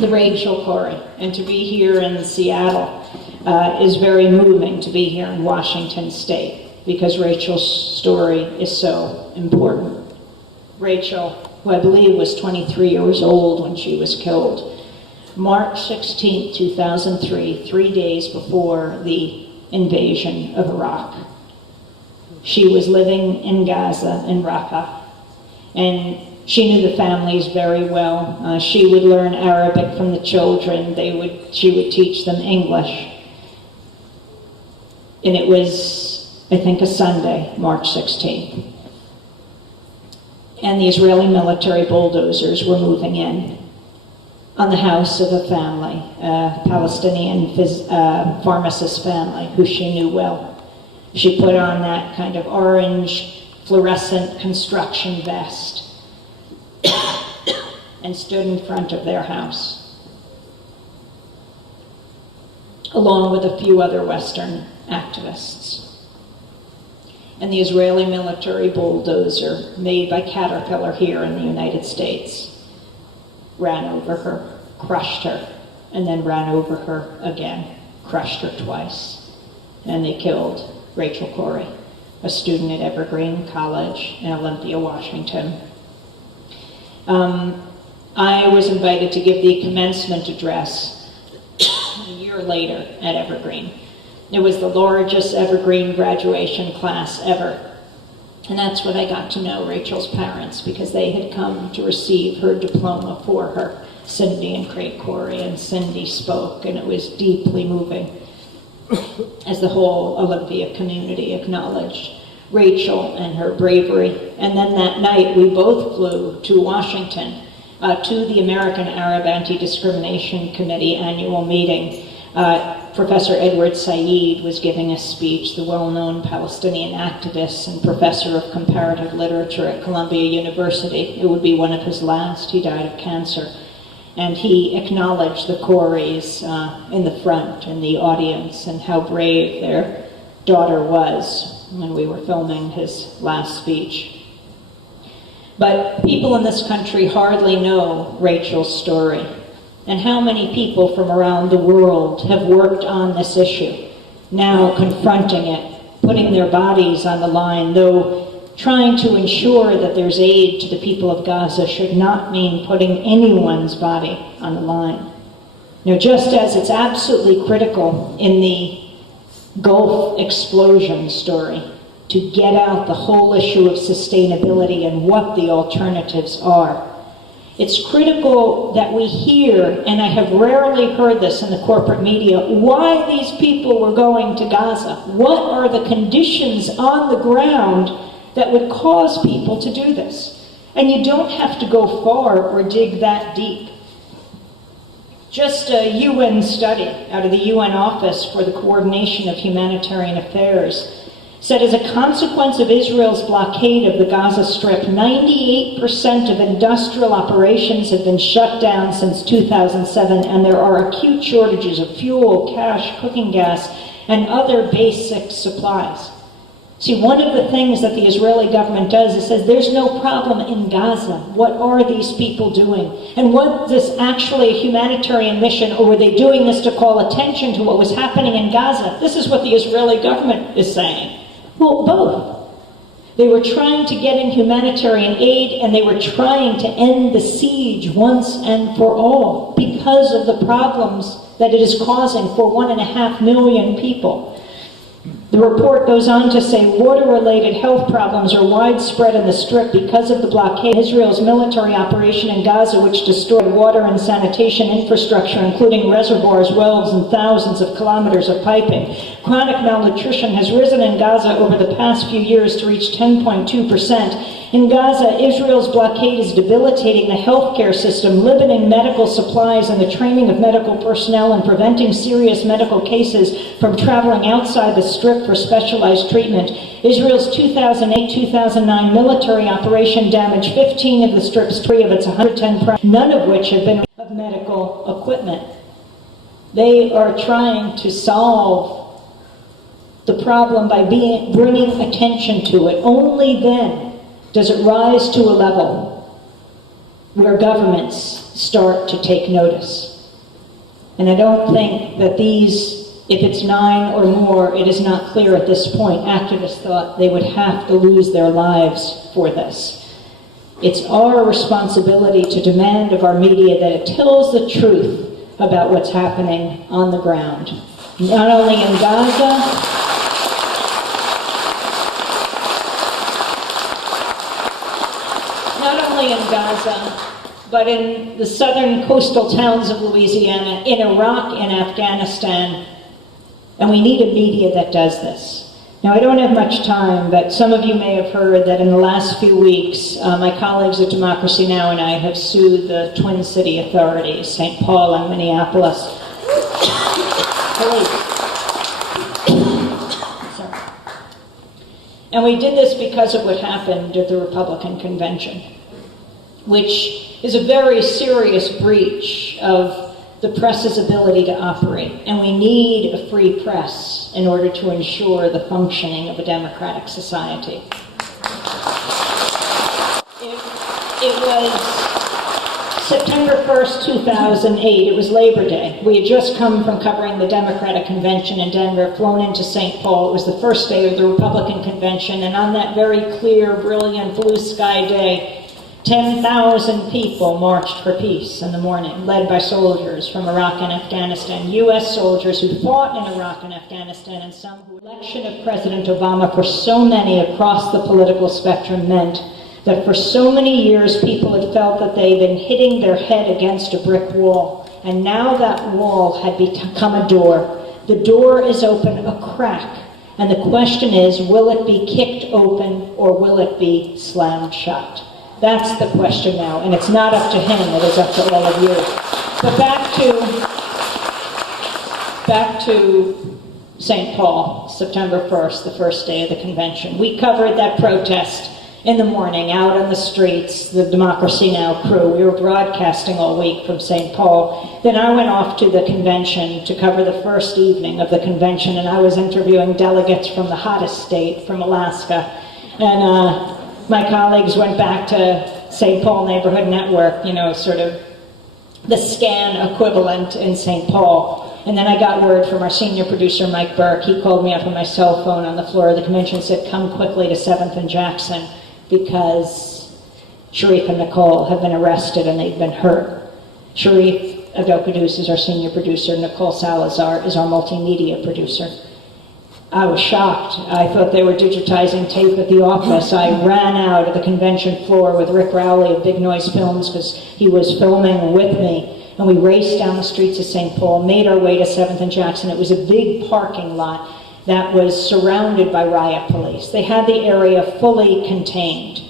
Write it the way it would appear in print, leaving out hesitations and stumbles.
the Rachel Corrie, and to be here in Seattle is very moving, to be here in Washington State, because Rachel's story is so important. Rachel, who I believe was 23 years old when she was killed, March 16, 2003, 3 days before the invasion of Iraq. She was living in Gaza, in Rafah, and she knew the families very well. She would learn Arabic from the children. She would teach them English. And it was, I think, a Sunday, March 16th. And the Israeli military bulldozers were moving in on the house of a family, a Palestinian pharmacist family who she knew well. She put on that kind of orange fluorescent construction vest and stood in front of their house, along with a few other Western activists. And the Israeli military bulldozer, made by Caterpillar here in the United States, ran over her, crushed her, and then ran over her again, crushed her twice. And they killed Rachel Corrie, a student at Evergreen College in Olympia, Washington. I was invited to give the commencement address a year later at Evergreen. It was the largest Evergreen graduation class ever. And that's when I got to know Rachel's parents, because they had come to receive her diploma for her. Cindy and Craig Corrie, and Cindy spoke, and it was deeply moving as the whole Olympia community acknowledged Rachel and her bravery. And then that night we both flew to Washington to the American Arab Anti-Discrimination Committee annual meeting. Professor Edward Said was giving a speech, the well-known Palestinian activist and professor of comparative literature at Columbia University. It would be one of his last. He died of cancer. And he acknowledged the Corries in the front, in the audience, and how brave their daughter was when we were filming his last speech. But people in this country hardly know Rachel's story, and how many people from around the world have worked on this issue, now confronting it, putting their bodies on the line, though trying to ensure that there's aid to the people of Gaza should not mean putting anyone's body on the line. You know, just as it's absolutely critical in the Gulf explosion story to get out the whole issue of sustainability and what the alternatives are, it's critical that we hear, and I have rarely heard this in the corporate media, why these people were going to Gaza. What are the conditions on the ground that would cause people to do this? And you don't have to go far or dig that deep. Just a UN study out of the UN Office for the Coordination of Humanitarian Affairs said, as a consequence of Israel's blockade of the Gaza Strip, 98% of industrial operations have been shut down since 2007, and there are acute shortages of fuel, cash, cooking gas, and other basic supplies. See, one of the things that the Israeli government does is says, there's no problem in Gaza. What are these people doing? And was this actually a humanitarian mission, or were they doing this to call attention to what was happening in Gaza? This is what the Israeli government is saying. Well, both. They were trying to get in humanitarian aid, and they were trying to end the siege once and for all because of the problems that it is causing for 1.5 million people. The report goes on to say water-related health problems are widespread in the Strip because of the blockade. Israel's military operation in Gaza, which destroyed water and sanitation infrastructure, including reservoirs, wells, and thousands of kilometers of piping. Chronic malnutrition has risen in Gaza over the past few years to reach 10.2%. In Gaza, Israel's blockade is debilitating the healthcare system, limiting medical supplies and the training of medical personnel, and preventing serious medical cases from traveling outside the Strip for specialized treatment. Israel's 2008-2009 military operation damaged 15 of the Strip's 3 of its 110, none of which have been of medical equipment. They are trying to solve the problem by bringing attention to it. Only then does it rise to a level where governments start to take notice. And I don't think that these, if it's 9 or more, it is not clear at this point. Activists thought they would have to lose their lives for this. It's our responsibility to demand of our media that it tells the truth about what's happening on the ground. Not only in Gaza, but in the southern coastal towns of Louisiana, in Iraq and Afghanistan, and we need a media that does this. Now, I don't have much time, but some of you may have heard that in the last few weeks, my colleagues at Democracy Now! And I have sued the Twin City authorities, St. Paul and Minneapolis. And we did this because of what happened at the Republican convention, which is a very serious breach of the press's ability to operate. And we need a free press in order to ensure the functioning of a democratic society. It was September 1st, 2008. It was Labor Day. We had just come from covering the Democratic Convention in Denver, flown into St. Paul. It was the first day of the Republican Convention, and on that very clear, brilliant, blue sky day, 10,000 people marched for peace in the morning, led by soldiers from Iraq and Afghanistan, U.S. soldiers who fought in Iraq and Afghanistan, and some who... The election of President Obama for so many across the political spectrum meant that for so many years people had felt that they'd been hitting their head against a brick wall, and now that wall had become a door. The door is open a crack, and the question is, will it be kicked open or will it be slammed shut? That's the question now, and it's not up to him, it is up to all of you. But back to St. Paul, September 1st, the first day of the convention. We covered that protest in the morning, out on the streets, the Democracy Now! Crew. We were broadcasting all week from St. Paul. Then I went off to the convention to cover the first evening of the convention, and I was interviewing delegates from the hottest state, from Alaska. And my colleagues went back to St. Paul Neighborhood Network, you know, sort of the scan equivalent in St. Paul. And then I got word from our senior producer, Mike Burke. He called me up on my cell phone on the floor of the convention and said, come quickly to 7th and Jackson because Sharif and Nicole have been arrested and they've been hurt. Sharif Abdelkadous is our senior producer. Nicole Salazar is our multimedia producer. I was shocked. I thought they were digitizing tape at the office. I ran out of the convention floor with Rick Rowley of Big Noise Films because he was filming with me. And we raced down the streets of St. Paul, made our way to 7th and Jackson. It was a big parking lot that was surrounded by riot police. They had the area fully contained.